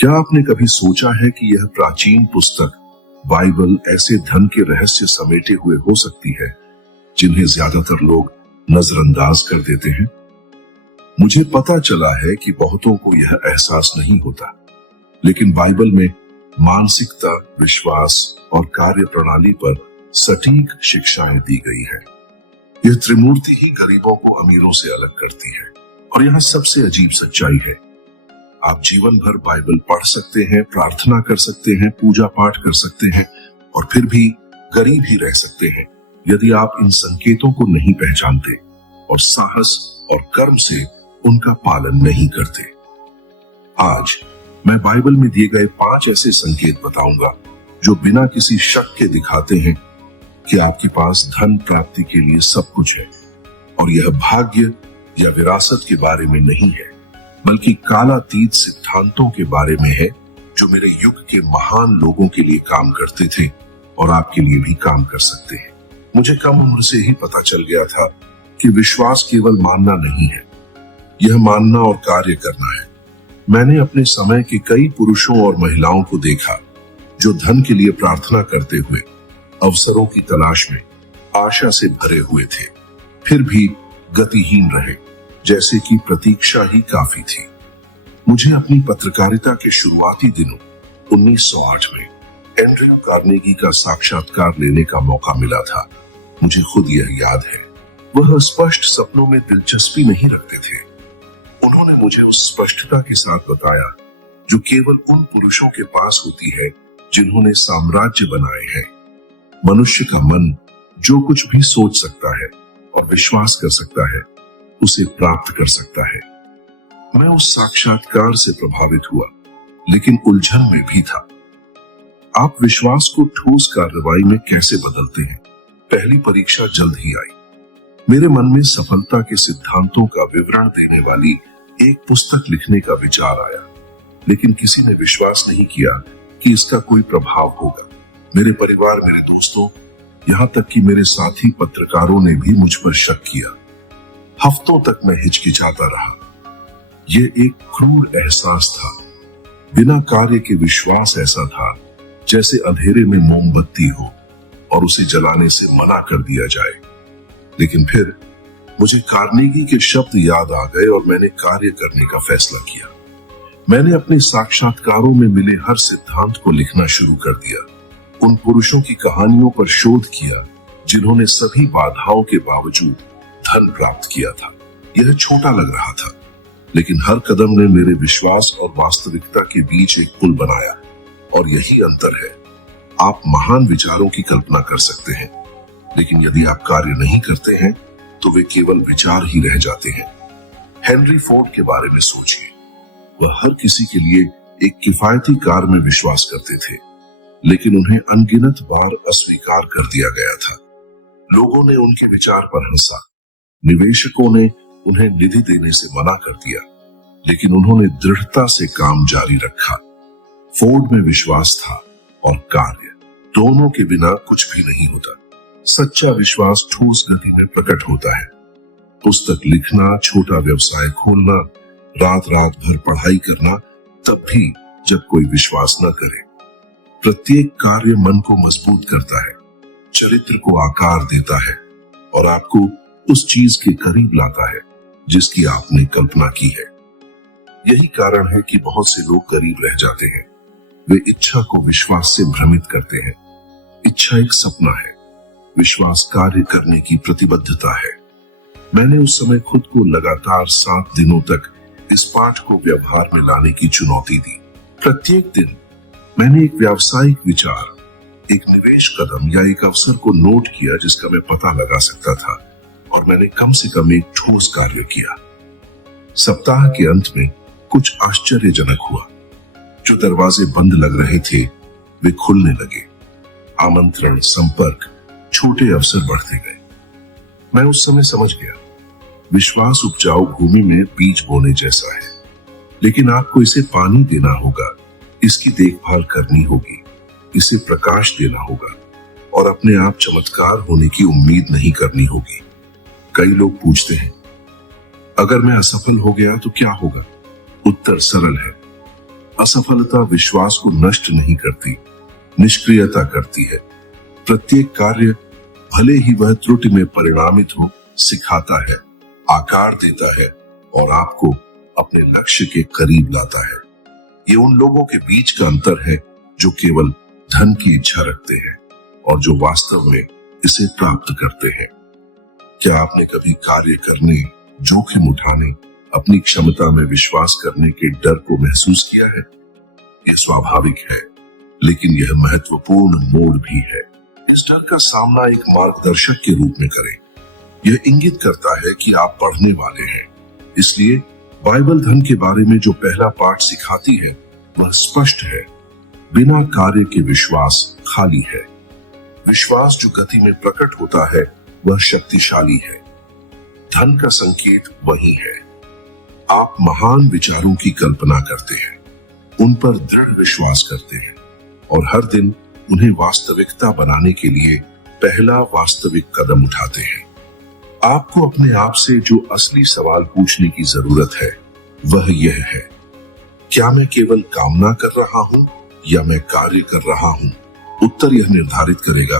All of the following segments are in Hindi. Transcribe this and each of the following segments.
क्या आपने कभी सोचा है कि यह प्राचीन पुस्तक बाइबल ऐसे धन के रहस्य समेटे हुए हो सकती है जिन्हें ज्यादातर लोग नजरअंदाज कर देते हैं? मुझे पता चला है कि बहुतों को यह एहसास नहीं होता, लेकिन बाइबल में मानसिकता, विश्वास और कार्य प्रणाली पर सटीक शिक्षाएं दी गई है। यह त्रिमूर्ति ही गरीबों को अमीरों से अलग करती है। और यह सबसे अजीब सच्चाई है, आप जीवन भर बाइबल पढ़ सकते हैं, प्रार्थना कर सकते हैं, पूजा पाठ कर सकते हैं और फिर भी गरीब ही रह सकते हैं यदि आप इन संकेतों को नहीं पहचानते और साहस और कर्म से उनका पालन नहीं करते। आज मैं बाइबल में दिए गए 5 ऐसे संकेत बताऊंगा जो बिना किसी शक के दिखाते हैं कि आपके पास धन प्राप्ति के लिए सब कुछ है, और यह भाग्य या विरासत के बारे में नहीं है, बल्कि कालातीत सिद्धांतों के बारे में है जो मेरे युग के महान लोगों के लिए काम करते थे और आपके लिए भी काम कर सकते हैं। मुझे कम उम्र से ही पता चल गया था कि विश्वास केवल मानना नहीं है, यह मानना और कार्य करना है। मैंने अपने समय के कई पुरुषों और महिलाओं को देखा जो धन के लिए प्रार्थना करते हुए, अवसरों की तलाश में आशा से भरे हुए थे, फिर भी गतिहीन रहे, जैसे कि प्रतीक्षा ही काफी थी। मुझे अपनी पत्रकारिता के शुरुआती दिनों 1908 में एंड्रयू कार्नेगी का साक्षात्कार लेने का मौका मिला था। मुझे खुद यह याद है। वह स्पष्ट सपनों में दिलचस्पी नहीं रखते थे। उन्होंने मुझे उस स्पष्टता के साथ बताया जो केवल उन पुरुषों के पास होती है जिन्होंने साम्राज्य बनाए हैं। मनुष्य का मन जो कुछ भी सोच सकता है और विश्वास कर सकता है, उसे प्राप्त कर सकता है। मैं उस साक्षात्कार से प्रभावित हुआ, लेकिन उलझन में भी था। आप विश्वास को ठोस कार्रवाई में कैसे बदलते हैं? पहली परीक्षा जल्द ही आई। मेरे मन में सफलता के सिद्धांतों का विवरण देने वाली एक पुस्तक लिखने का विचार आया, लेकिन किसी ने विश्वास नहीं किया कि इसका कोई प्रभाव होगा। मेरे परिवार, मेरे दोस्तों, यहाँ तक कि मेरे साथी पत्रकारों ने भी मुझ पर शक किया। हफ्तों तक मैं हिचकिचाता रहा। यह एक क्रूर एहसास था। बिना कार्य के विश्वास ऐसा था जैसे अंधेरे में मोमबत्ती हो और उसे जलाने से मना कर दिया जाए। लेकिन फिर मुझे कार्नेगी के शब्द याद आ गए और मैंने कार्य करने का फैसला किया। मैंने अपने साक्षात्कारों में मिले हर सिद्धांत को लिखना शुरू कर दिया। उन पुरुषों की कहानियों पर शोध किया जिन्होंने सभी बाधाओं के बावजूद धन प्राप्त किया था। यह छोटा लग रहा था, लेकिन हर कदम ने मेरे विश्वास और वास्तविकता के बीच एक पुल बनाया। और यही अंतर है। आप महान विचारों की कल्पना कर सकते हैं, लेकिन यदि आप कार्य नहीं करते हैं तो वे केवल विचार ही रह जाते हैं। हेनरी फोर्ड के बारे में सोचिए। वह हर किसी के लिए एक किफायती कार में विश्वास करते थे, लेकिन उन्हें अनगिनत बार अस्वीकार कर दिया गया था। लोगों ने उनके विचार पर हंसा, निवेशकों ने उन्हें निधि देने से मना कर दिया, लेकिन उन्होंने दृढ़ता से काम जारी रखा। फोर्ड में विश्वास था और कार्य, दोनों के बिना कुछ भी नहीं होता। सच्चा विश्वास ठोस गति में प्रकट होता है। पुस्तक लिखना, छोटा व्यवसाय खोलना, रात रात भर पढ़ाई करना, तब भी जब कोई विश्वास न करे। प्रत्येक कार्य मन को मजबूत करता है, चरित्र को आकार देता है और आपको उस चीज के करीब लाता है जिसकी आपने कल्पना की है। यही कारण है कि बहुत से लोग गरीब रह जाते हैं। वे इच्छा को विश्वास से भ्रमित करते हैं। इच्छा एक सपना है, विश्वास कार्य करने की प्रतिबद्धता है। मैंने उस समय खुद को लगातार 7 दिनों तक इस पाठ को व्यवहार में लाने की चुनौती दी। प्रत्येक दिन मैंने एक व्यावसायिक विचार, एक निवेश कदम या एक अवसर को नोट किया जिसका मैं पता लगा सकता था, और मैंने कम से कम एक ठोस कार्य किया। सप्ताह के अंत में कुछ आश्चर्यजनक हुआ। जो दरवाजे बंद लग रहे थे वे खुलने लगे। आमंत्रण, संपर्क, छोटे अवसर बढ़ते गए। मैं उस समय समझ गया, विश्वास उपजाऊ भूमि में बीज बोने जैसा है, लेकिन आपको इसे पानी देना होगा, इसकी देखभाल करनी होगी, इसे प्रकाश देना होगा और अपने आप चमत्कार होने की उम्मीद नहीं करनी होगी। कई लोग पूछते हैं, अगर मैं असफल हो गया तो क्या होगा? उत्तर सरल है, असफलता विश्वास को नष्ट नहीं करती, निष्क्रियता करती है। प्रत्येक कार्य, भले ही वह त्रुटि में परिणामित हो, सिखाता है, आकार देता है और आपको अपने लक्ष्य के करीब लाता है। ये उन लोगों के बीच का अंतर है जो केवल धन की इच्छा रखते हैं और जो वास्तव में इसे प्राप्त करते हैं। क्या आपने कभी कार्य करने, जोखिम उठाने, अपनी क्षमता में विश्वास करने के डर को महसूस किया है? यह स्वाभाविक है, लेकिन यह महत्वपूर्ण मोड़ भी है। इस डर का सामना एक मार्गदर्शक के रूप में करें। यह इंगित करता है कि आप पढ़ने वाले हैं। इसलिए बाइबल धन के बारे में जो पहला पाठ सिखाती है वह स्पष्ट है। बिना कार्य के विश्वास खाली है। विश्वास जो गति में प्रकट होता है वह शक्तिशाली है। धन का संकेत वही है। आप महान विचारों की कल्पना करते हैं, उन पर दृढ़ विश्वास करते हैं और हर दिन उन्हें वास्तविकता बनाने के लिए पहला वास्तविक कदम उठाते हैं। आपको अपने आप से जो असली सवाल पूछने की जरूरत है वह यह है, क्या मैं केवल कामना कर रहा हूं या मैं कार्य कर रहा हूं? उत्तर यह निर्धारित करेगा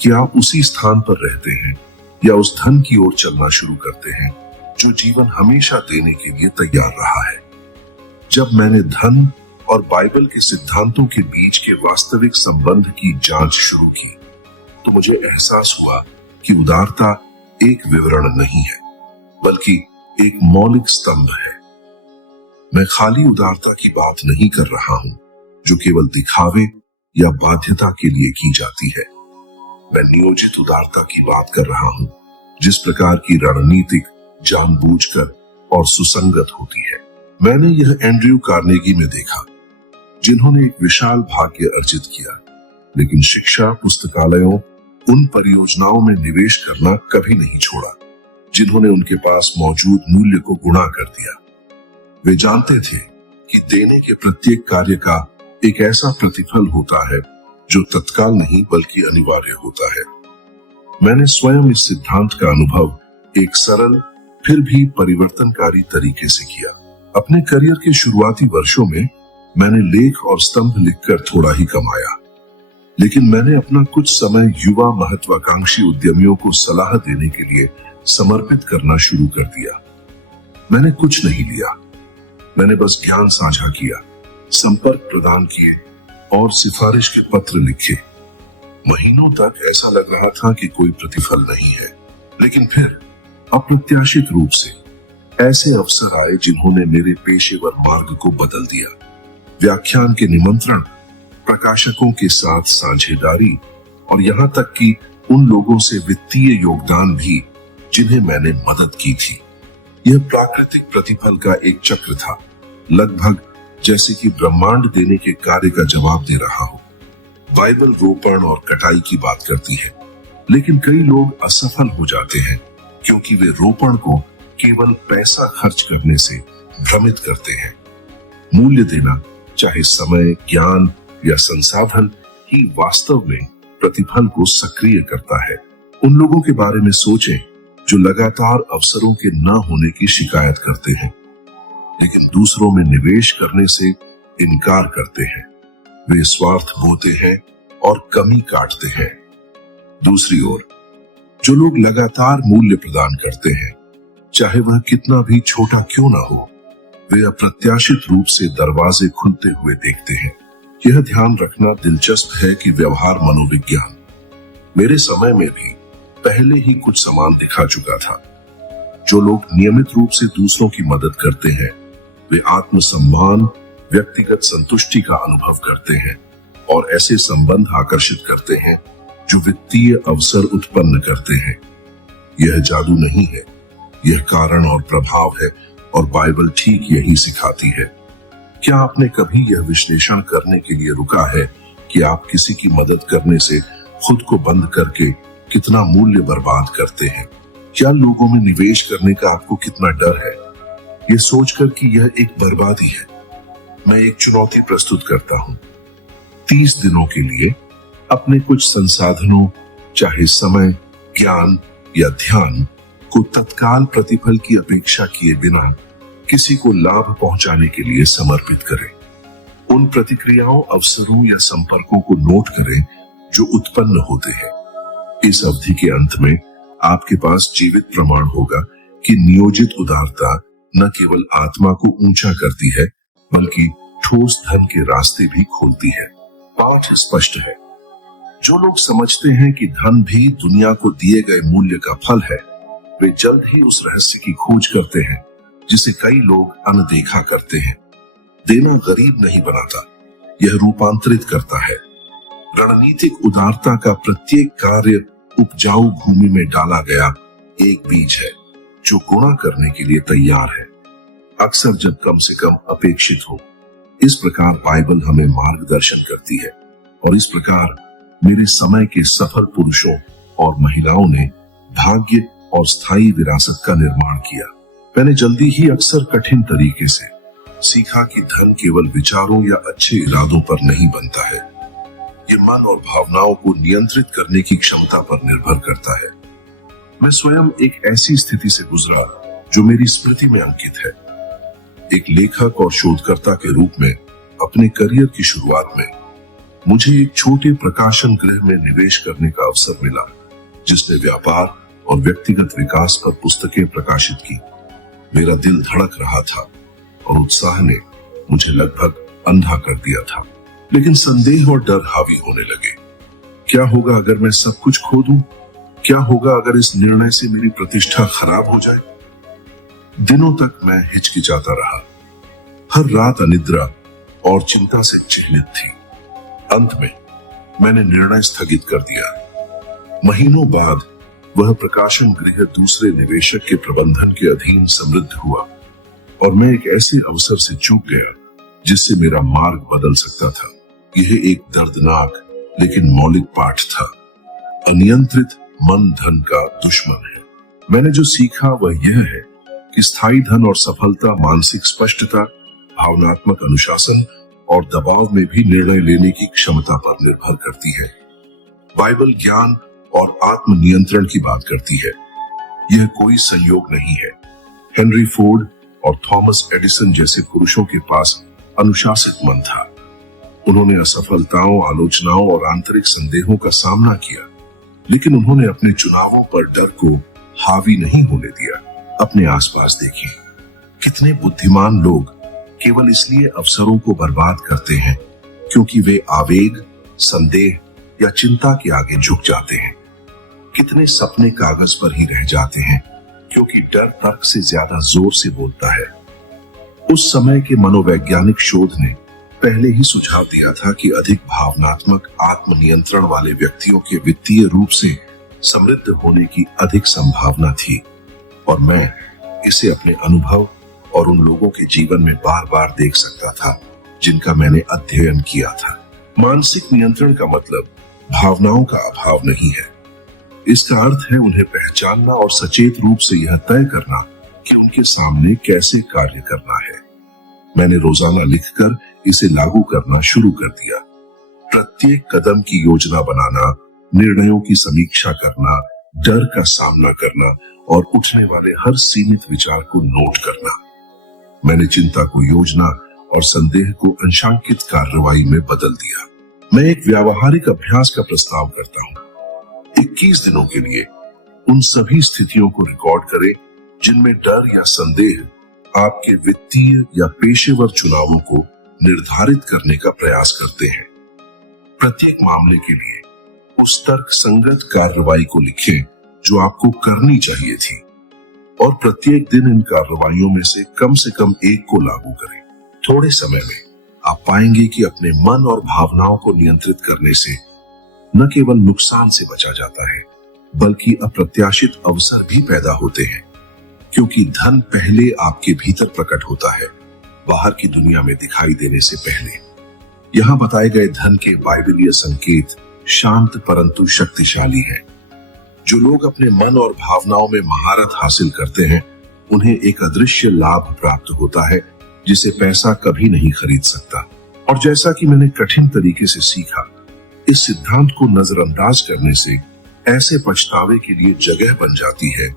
कि आप उसी स्थान पर रहते हैं या उस धन की ओर चलना शुरू करते हैं जो जीवन हमेशा देने के लिए तैयार रहा है। जब मैंने धन और बाइबल के सिद्धांतों के बीच के वास्तविक संबंध की जांच शुरू की, तो मुझे एहसास हुआ कि उदारता एक विवरण नहीं है, बल्कि एक मौलिक स्तंभ है। मैं खाली उदारता की बात नहीं कर रहा हूं जो केवल दिखावे या बाध्यता के लिए की जाती है। मैं नियोजित उदारता की बात कर रहा हूं, जिस प्रकार की रणनीतिक, जानबूझकर और सुसंगत होती है। मैंने यह एंड्रयू कार्नेगी में देखा, जिन्होंने एक विशाल भाग्य अर्जित किया, लेकिन शिक्षा, पुस्तकालयों, उन परियोजनाओं में निवेश करना कभी नहीं छोड़ा जिन्होंने उनके पास मौजूद मूल्य को गुणा कर दिया। वे जानते थे कि देने के प्रत्येक कार्य का एक ऐसा प्रतिफल होता है जो तत्काल नहीं बल्कि अनिवार्य होता है। मैंने स्वयं इस सिद्धांत का अनुभव एक सरल फिर भी परिवर्तनकारी तरीके से किया। अपने करियर के शुरुआती वर्षों में मैंने लेख और स्तंभ लिखकर थोड़ा ही कमाया, लेकिन मैंने अपना कुछ समय युवा महत्वाकांक्षी उद्यमियों को सलाह देने के लिए समर्पित करना शुरू कर दिया। मैंने कुछ नहीं लिया, मैंने बस ज्ञान साझा किया, संपर्क प्रदान किए और सिफारिश के पत्र लिखे। महीनों तक ऐसा लग रहा था कि कोई प्रतिफल नहीं है, लेकिन फिर अप्रत्याशित रूप से ऐसे अवसर आए जिन्होंने मेरे पेशेवर मार्ग को बदल दिया। व्याख्यान के निमंत्रण, प्रकाशकों के साथ साझेदारी और यहाँ तक कि उन लोगों से वित्तीय योगदान भी जिन्हें मैंने मदद की थी। यह प्राकृतिक प्रतिफल का एक चक्र था, लगभग जैसे कि ब्रह्मांड देने के कार्य का जवाब दे रहा हो। बाइबल रोपण और कटाई की बात करती है, लेकिन कई लोग असफल हो जाते हैं क्योंकि वे रोपण को केवल पैसा खर्च करने से भ्रमित करते हैं। मूल्य देना, चाहे समय, ज्ञान या संसाधन, ही वास्तव में प्रतिफल को सक्रिय करता है। उन लोगों के बारे में सोचें जो लगातार अवसरों के न होने की शिकायत करते हैं, लेकिन दूसरों में निवेश करने से इनकार करते हैं। वे स्वार्थ बोते हैं और कमी काटते हैं। दूसरी ओर, जो लोग लगातार मूल्य प्रदान करते हैं, चाहे वह कितना भी छोटा क्यों ना हो, वे अप्रत्याशित रूप से दरवाजे खुलते हुए देखते हैं। यह ध्यान रखना दिलचस्प है कि व्यवहार मनोविज्ञान मेरे समय में भी पहले ही कुछ समान दिखा चुका था। जो लोग नियमित रूप से दूसरों की मदद करते हैं, वे आत्मसम्मान, व्यक्तिगत संतुष्टि का अनुभव करते हैं और ऐसे संबंध आकर्षित करते हैं जो वित्तीय अवसर उत्पन्न करते हैं। यह जादू नहीं है, यह कारण और प्रभाव है और बाइबल ठीक यही सिखाती है। क्या आपने कभी यह विश्लेषण करने के लिए रुका है कि आप किसी की मदद करने से खुद को बंद करके कितना मूल्य बर्बाद करते हैं? क्या लोगों में निवेश करने का आपको कितना डर है, ये सोचकर कि यह एक बर्बादी है? मैं एक चुनौती प्रस्तुत करता हूं। 30 दिनों के लिए अपने कुछ संसाधनों, चाहे समय, ज्ञान या ध्यान, को तत्काल प्रतिफल की अपेक्षा किए बिना किसी को लाभ पहुंचाने के लिए समर्पित करें। उन प्रतिक्रियाओं, अवसरों या संपर्कों को नोट करें जो उत्पन्न होते हैं। इस अवधि के अंत में आपके पास जीवित प्रमाण होगा कि नियोजित उदारता न केवल आत्मा को ऊंचा करती है बल्कि ठोस धन के रास्ते भी खोलती है। पाठ स्पष्ट है। जो लोग समझते हैं कि धन भी दुनिया को दिए गए मूल्य का फल है, वे जल्द ही उस रहस्य की खोज करते हैं जिसे कई लोग अनदेखा करते हैं। देना गरीब नहीं बनाता, यह रूपांतरित करता है। रणनीतिक उदारता का प्रत्येक कार्य उपजाऊ भूमि में डाला गया एक बीज है जो गुणा करने के लिए तैयार है, अक्सर जब कम से कम अपेक्षित हो। इस प्रकार बाइबल हमें मार्गदर्शन करती है और इस प्रकार मेरे समय के सफल पुरुषों और महिलाओं ने भाग्य और स्थायी विरासत का निर्माण किया। मैंने जल्दी ही अक्सर कठिन तरीके से सीखा कि धन केवल विचारों या अच्छे इरादों पर नहीं बनता है। ये मन और भावनाओं को नियंत्रित करने की क्षमता पर निर्भर करता है। मैं स्वयं एक ऐसी स्थिति से गुजरा जो मेरी स्मृति में अंकित है। एक लेखक और शोधकर्ता के रूप में अपने करियर की शुरुआत में मुझे एक छोटे प्रकाशन गृह में निवेश करने का अवसर मिला, जिसने व्यापार और व्यक्तिगत विकास पर पुस्तकें प्रकाशित की। मेरा दिल धड़क रहा था और उत्साह ने मुझे लगभग अंधा कर दिया था, लेकिन संदेह और डर हावी होने लगे। क्या होगा अगर मैं सब कुछ खो दूं? क्या होगा अगर इस निर्णय से मेरी प्रतिष्ठा खराब हो जाए? दिनों तक मैं हिचकिचाता रहा, हर रात अनिद्रा और चिंता से चिह्नित थी। अंत में मैंने निर्णय स्थगित कर दिया। महीनों बाद वह प्रकाशन गृह दूसरे निवेशक के प्रबंधन के अधीन समृद्ध हुआ और मैं एक ऐसे अवसर से चूक गया जिससे मेरा मार्ग बदल सकता था। यह एक दर्दनाक लेकिन मौलिक पाठ था। अनियंत्रित मन धन का दुश्मन है। मैंने जो सीखा वह यह है कि स्थायी धन और सफलता मानसिक स्पष्टता, भावनात्मक अनुशासन और दबाव में भी निर्णय लेने की क्षमता पर निर्भर करती है। बाइबल ज्ञान और आत्म नियंत्रण की बात करती है। यह कोई संयोग नहीं है। हेनरी फोर्ड और थॉमस एडिसन जैसे पुरुषों के पास अनुशासित मन था। उन्होंने असफलताओं, आलोचनाओं और आंतरिक संदेहों का सामना किया, लेकिन उन्होंने अपने चुनावों पर डर को हावी नहीं होने दिया। अपने आसपास देखिए, कितने बुद्धिमान लोग केवल इसलिए अवसरों को बर्बाद करते हैं क्योंकि वे आवेग, संदेह या चिंता के आगे झुक जाते हैं। कितने सपने कागज पर ही रह जाते हैं क्योंकि डर तर्क से ज्यादा जोर से बोलता है। उस समय के मनोवैज्ञानिक शोध ने पहले ही सुझाव दिया था कि अधिक भावनात्मक आत्मनियंत्रण वाले व्यक्तियों के वित्तीय रूप से समृद्ध होने की अधिक संभावना थी, और मैं इसे अपने अनुभव और उन लोगों के जीवन में बार बार देख सकता था जिनका मैंने अध्ययन किया था। मानसिक नियंत्रण का मतलब भावनाओं का अभाव नहीं है। इसका अर्थ है उन्हें पहचानना और सचेत रूप से यह तय करना कि उनके सामने कैसे कार्य करना है। मैंने रोजाना लिखकर इसे लागू करना शुरू कर दिया। प्रत्येक कदम की योजना बनाना, निर्णयों की समीक्षा करना, डर का सामना करना और उठने वाले हर सीमित विचार को नोट करना। मैंने चिंता को योजना और संदेह को अंशांकित कार्रवाई में बदल दिया। मैं एक व्यावहारिक अभ्यास का प्रस्ताव करता हूँ। 21 दिनों के लिए उन सभी स्थितियों को रिकॉर्ड करें जिनमें डर या संदेह आपके वित्तीय या पेशेवर चुनावों को निर्धारित करने का प्रयास करते हैं। प्रत्येक मामले के लिए उस तर्क संगत कार्रवाई को लिखें जो आपको करनी चाहिए थी, और प्रत्येक दिन इन कार्रवाइयों में से कम एक को लागू करें। थोड़े समय में आप पाएंगे कि अपने मन और भावनाओं को नियंत्रित करने से न केवल नुकसान से बचा जाता है बल्कि अप्रत्याशित अवसर भी पैदा होते हैं, क्योंकि धन पहले आपके भीतर प्रकट होता है, बाहर की दुनिया में दिखाई देने से पहले। यहाँ बताए गए धन के बाइबलीय संकेत शांत परंतु शक्तिशाली हैं। जो लोग अपने मन और भावनाओं में महारत हासिल करते हैं, उन्हें एक अदृश्य लाभ प्राप्त होता है जिसे पैसा कभी नहीं खरीद सकता। और जैसा कि मैंने कठिन तरीके से सीखा, इस सिद्धांत को नजरअंदाज करने से ऐसे पछतावे के लिए जगह बन जाती है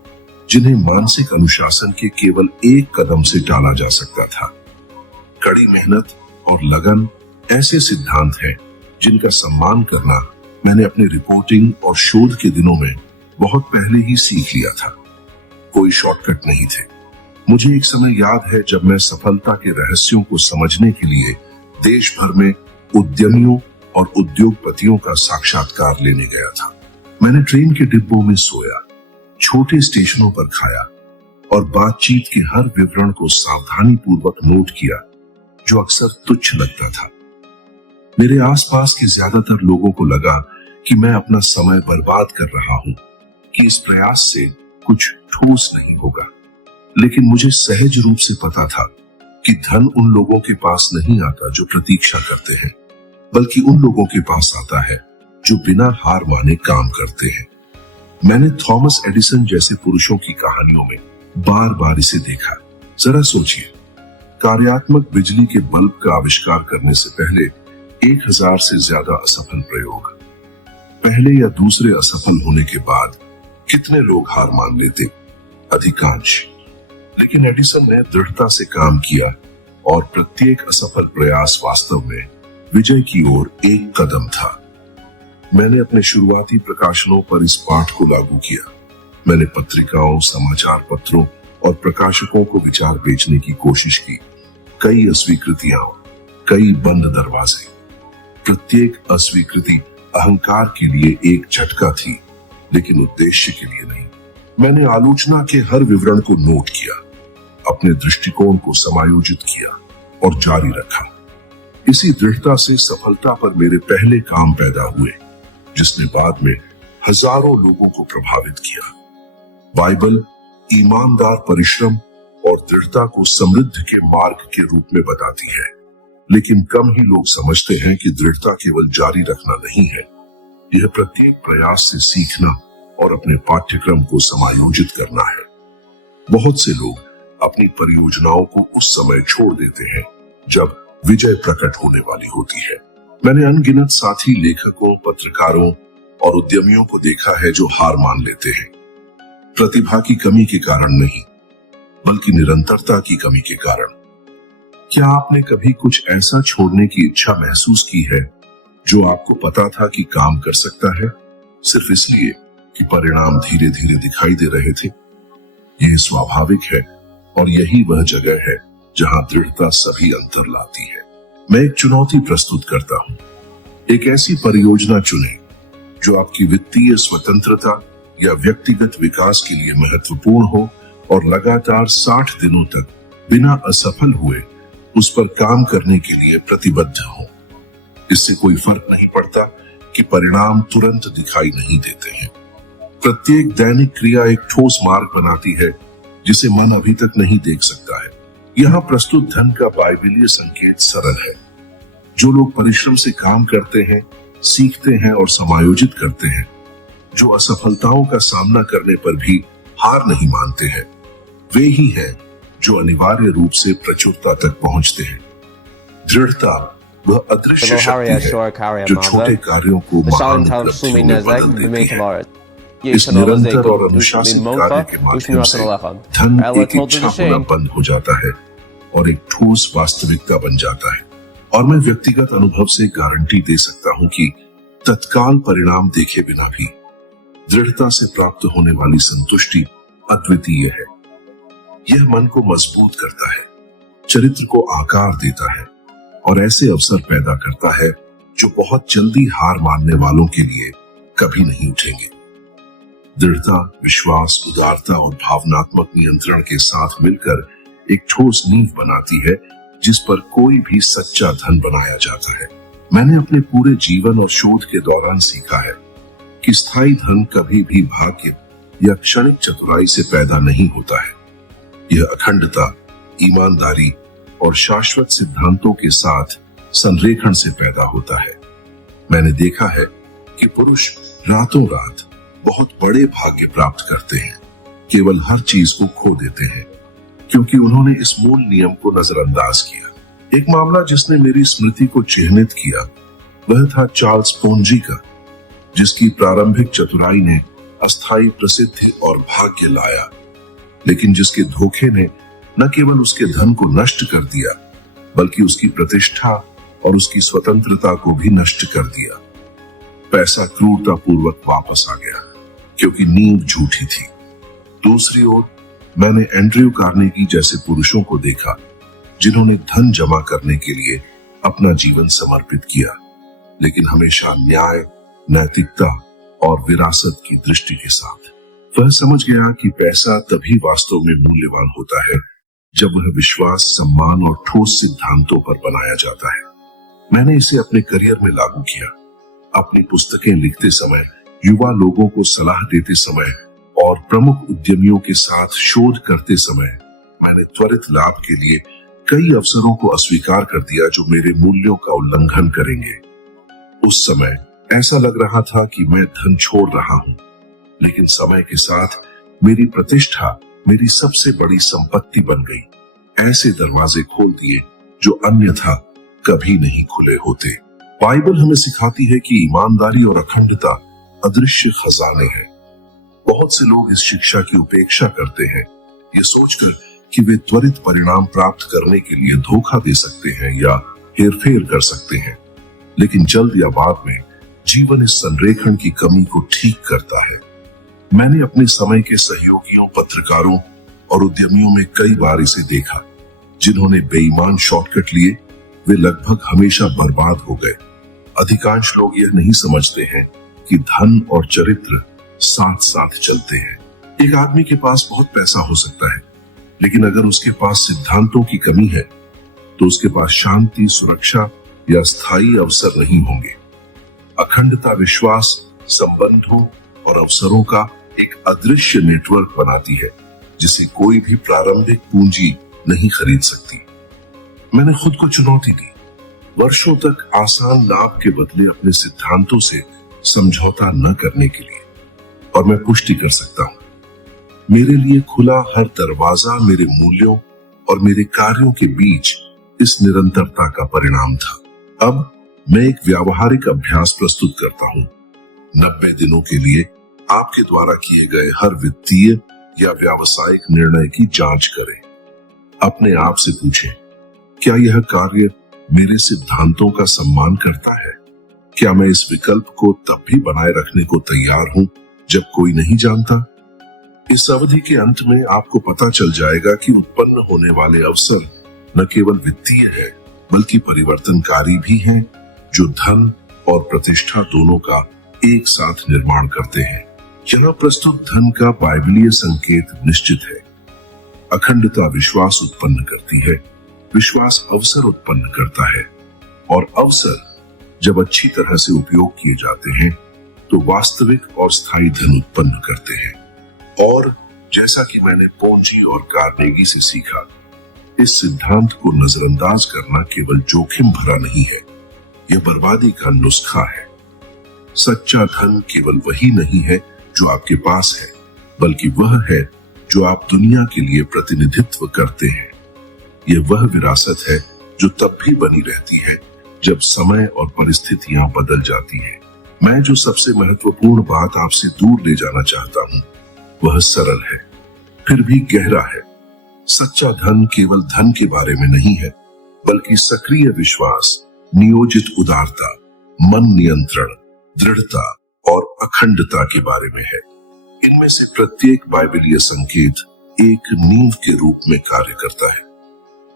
जिन्हें मानसिक अनुशासन के केवल एक कदम से टाला जा सकता था। कड़ी मेहनत और लगन ऐसे सिद्धांत हैं जिनका सम्मान करना मैंने अपने रिपोर्टिंग और शोध के दिनों में बहुत पहले ही सीख लिया था। कोई शॉर्टकट नहीं थे। मुझे एक समय याद है जब मैं सफलता के रहस्यों को समझने के लिए देश भर में उद्यमियों और उद्योगपतियों का साक्षात्कार लेने गया था। मैंने ट्रेन के डिब्बों में सोया, छोटे स्टेशनों पर खाया और बातचीत के हर विवरण को सावधानी पूर्वक नोट किया जो अक्सर तुच्छ लगता था। मेरे आसपास के ज्यादातर लोगों को लगा कि मैं अपना समय बर्बाद कर रहा हूं, कि इस प्रयास से कुछ ठोस नहीं होगा। लेकिन मुझे सहज रूप से पता था कि धन उन लोगों के पास नहीं आता जो प्रतीक्षा करते हैं, बल्कि उन लोगों के पास आता है जो बिना हार माने काम करते हैं। मैंने थॉमस एडिसन जैसे पुरुषों की कहानियों में बार बार इसे देखा। जरा सोचिए, कार्यात्मक बिजली के बल्ब का आविष्कार करने से पहले 1000 से ज्यादा असफल प्रयोग। पहले या दूसरे असफल होने के बाद कितने लोग हार मान लेते? अधिकांश। लेकिन एडिसन ने दृढ़ता से काम किया और प्रत्येक असफल प्रयास वास्तव में विजय की ओर एक कदम था। मैंने अपने शुरुआती प्रकाशनों पर इस पाठ को लागू किया। मैंने पत्रिकाओं, समाचार पत्रों और प्रकाशकों को विचार बेचने की कोशिश की। कई अस्वीकृतियां, कई बंद दरवाजे। प्रत्येक अस्वीकृति अहंकार के लिए एक झटका थी, लेकिन उद्देश्य के लिए नहीं। मैंने आलोचना के हर विवरण को नोट किया, अपने दृष्टिकोण को समायोजित किया और जारी रखा। इसी दृढ़ता से सफलता पर मेरे पहले काम पैदा हुए, जिसने बाद में हजारों लोगों को प्रभावित किया। बाइबल ईमानदार परिश्रम और दृढ़ता को समृद्धि के मार्ग के रूप में बताती है, लेकिन कम ही लोग समझते हैं कि दृढ़ता केवल जारी रखना नहीं है, यह प्रत्येक प्रयास से सीखना और अपने पाठ्यक्रम को समायोजित करना है। बहुत से लोग अपनी परियोजनाओं को उस समय छोड़ देते हैं जब विजय प्रकट होने वाली होती है। मैंने अनगिनत साथी लेखकों, पत्रकारों और उद्यमियों को देखा है जो हार मान लेते हैं, प्रतिभा की कमी के कारण नहीं, बल्कि निरंतरता की कमी के कारण। क्या आपने कभी कुछ ऐसा छोड़ने की इच्छा महसूस की है जो आपको पता था कि काम कर सकता है, सिर्फ इसलिए कि परिणाम धीरे धीरे दिखाई दे रहे थे? यह स्वाभाविक है और यही वह जगह है जहां दृढ़ता सभी अंतर लाती है। मैं एक चुनौती प्रस्तुत करता हूं। एक ऐसी परियोजना चुनें जो आपकी वित्तीय स्वतंत्रता या व्यक्तिगत विकास के लिए महत्वपूर्ण हो और लगातार 60 दिनों तक बिना असफल हुए उस पर काम करने के लिए प्रतिबद्ध हो। इससे कोई फर्क नहीं पड़ता कि परिणाम तुरंत दिखाई नहीं देते हैं। प्रत्येक दैनिक क्रिया एक ठोस मार्ग बनाती है जिसे मन अभी तक नहीं देख सकता है। यहाँ प्रस्तुत धन का बाइबिलीय संकेत सरल है। जो लोग परिश्रम से काम करते हैं, सीखते हैं और समायोजित करते हैं, जो असफलताओं का सामना करने पर भी हार नहीं मानते हैं, वे ही हैं जो अनिवार्य रूप से प्रचुरता तक पहुंचते हैं। दृढ़ता वह अदृश्य शक्ति है जो छोटे कार्यों को महान उपलब्धियों में बदल देती है। इस निरंतर और अनुशासित कार्य के माध्यम से धन एक इच्छा होना बंद हो जाता है और एक ठोस वास्तविकता बन जाता है। और मैं व्यक्तिगत अनुभव से गारंटी दे सकता हूं कि तत्काल परिणाम देखे बिना भी दृढ़ता से प्राप्त होने वाली संतुष्टि अद्वितीय है। यह मन को मजबूत करता है, चरित्र को आकार देता है और ऐसे अवसर पैदा करता है जो बहुत जल्दी हार मानने वालों के लिए कभी नहीं उठेंगे। दृढ़ता, विश्वास, उदारता और भावनात्मक नियंत्रण के साथ मिलकर एक ठोस नींव बनाती है जिस पर कोई भी सच्चा धन बनाया जाता है। मैंने अपने पूरे जीवन और शोध के दौरान सीखा है कि स्थायी धन कभी भी भाग्य या क्षणिक चतुराई से पैदा नहीं होता है। यह अखंडता, ईमानदारी और शाश्वत सिद्धांतों के साथ संरेखण से पैदा होता है। मैंने देखा है कि पुरुष रातों रात बहुत बड़े भाग्य प्राप्त करते हैं, केवल हर चीज को खो देते हैं क्योंकि उन्होंने इस मूल नियम को नजरअंदाज किया। एक मामला जिसने मेरी स्मृति को चिह्नित किया वह था चार्ल्स पोंजी का, जिसकी प्रारंभिक चतुराई ने अस्थायी प्रसिद्धि और भाग्य लाया, लेकिन जिसके धोखे ने न केवल उसके धन को नष्ट कर दिया बल्कि उसकी प्रतिष्ठा और उसकी स्वतंत्रता को भी नष्ट कर दिया। पैसा क्रूरतापूर्वक वापस आ गया क्योंकि नींव झूठी थी। दूसरी ओर मैंने एंड्रयू कार्नेगी जैसे पुरुषों को देखा जिन्होंने धन जमा करने के लिए अपना जीवन समर्पित किया, लेकिन हमेशा न्याय, नैतिकता और विरासत की दृष्टि के साथ। वह समझ गया कि पैसा तभी वास्तव में मूल्यवान होता है जब वह विश्वास, सम्मान और ठोस सिद्धांतों पर बनाया जाता है। मैंने इसे अपने करियर में लागू किया। अपनी पुस्तकें लिखते समय, युवा लोगों को सलाह देते समय और प्रमुख उद्यमियों के साथ शोध करते समय मैंने त्वरित लाभ के लिए कई अवसरों को अस्वीकार कर दिया जो मेरे मूल्यों का उल्लंघन करेंगे। उस समय ऐसा लग रहा था कि मैं धन छोड़ रहा हूं, लेकिन समय के साथ मेरी प्रतिष्ठा मेरी सबसे बड़ी संपत्ति बन गई। ऐसे दरवाजे खोल दिए जो अन्यथा कभी नहीं खुले होते। बाइबल हमें सिखाती है कि ईमानदारी और अखंडता अदृश्य खजाने हैं। बहुत से लोग इस शिक्षा की उपेक्षा करते हैं, ये सोचकर कि वे त्वरित परिणाम प्राप्त करने के लिए धोखा दे सकते हैं या हेरफेर कर सकते हैं, लेकिन जल्द या बाद में जीवन इस संरेखण की कमी को ठीक करता है। मैंने अपने समय के सहयोगियों, पत्रकारों और उद्यमियों में कई बार इसे देखा। जिन्होंने बेईमान शॉर्टकट लिए वे लगभग हमेशा बर्बाद हो गए। अधिकांश लोग यह नहीं समझते हैं कि धन और चरित्र साथ साथ चलते हैं। एक आदमी के पास बहुत पैसा हो सकता है, लेकिन अगर उसके पास सिद्धांतों की कमी है तो उसके पास शांति, सुरक्षा या स्थायी अवसर नहीं होंगे। अखंडता विश्वास, संबंधों और अवसरों का एक अदृश्य नेटवर्क बनाती है जिसे कोई भी प्रारंभिक पूंजी नहीं खरीद सकती। मैंने खुद को चुनौती दी, वर्षों तक आसान लाभ के बदले अपने सिद्धांतों से समझौता न करने के लिए, और मैं पुष्टि कर सकता हूं मेरे लिए खुला हर दरवाजा मेरे मूल्यों और मेरे कार्यों के बीच इस निरंतरता का परिणाम था। अब मैं एक व्यावहारिक अभ्यास प्रस्तुत करता हूं। 90 दिनों के लिए आपके द्वारा किए गए हर वित्तीय या व्यावसायिक निर्णय की जांच करें। अपने आप से पूछें, क्या यह कार्य मेरे सिद्धांतों का सम्मान करता है? क्या मैं इस विकल्प को तब भी बनाए रखने को तैयार हूं जब कोई नहीं जानता? इस अवधि के अंत में आपको पता चल जाएगा कि उत्पन्न होने वाले अवसर न केवल वित्तीय है बल्कि परिवर्तनकारी भी हैं, जो धन और प्रतिष्ठा दोनों का एक साथ निर्माण करते हैं। यहाँ प्रस्तुत धन का बाइबलीय संकेत निश्चित है। अखंडता विश्वास उत्पन्न करती है, विश्वास अवसर उत्पन्न करता है, और अवसर जब अच्छी तरह से उपयोग किए जाते हैं तो वास्तविक और स्थायी धन उत्पन्न करते हैं। और जैसा कि मैंने पोंजी और कार्नेगी से सीखा, इस सिद्धांत को नजरअंदाज करना केवल जोखिम भरा नहीं है, यह बर्बादी का नुस्खा है। सच्चा धन केवल वही नहीं है जो आपके पास है, बल्कि वह है जो आप दुनिया के लिए प्रतिनिधित्व करते हैं। यह वह विरासत है जो तब भी बनी रहती है जब समय और परिस्थितियां बदल जाती हैं। मैं जो सबसे महत्वपूर्ण बात आपसे दूर ले जाना चाहता हूं वह सरल है, फिर भी गहरा है। सच्चा धन केवल धन के बारे में नहीं है, बल्कि सक्रिय विश्वास, नियोजित उदारता, मन नियंत्रण, दृढ़ता और अखंडता के बारे में है। इनमें से प्रत्येक बाइबलीय संकेत एक नींव के रूप में कार्य करता है।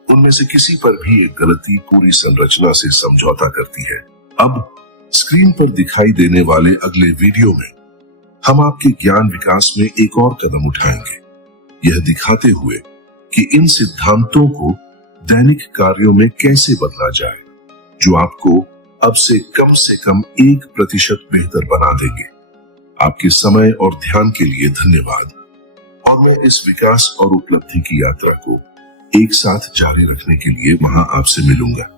उनमें से किसी पर भी एक गलती पूरी संरचना से समझौता करती है। अब स्क्रीन पर दिखाई देने वाले अगले वीडियो में हम आपके ज्ञान विकास में एक और कदम उठाएंगे, यह दिखाते हुए कि इन सिद्धांतों को दैनिक कार्यों में कैसे बदला जाए, जो आपको अब से कम 1% बेहतर बना देंगे। आपके समय और ध्यान के लिए धन्यवाद, और मैं इस विकास और उपलब्धि की यात्रा को एक साथ जारी रखने के लिए वहां आपसे मिलूंगा।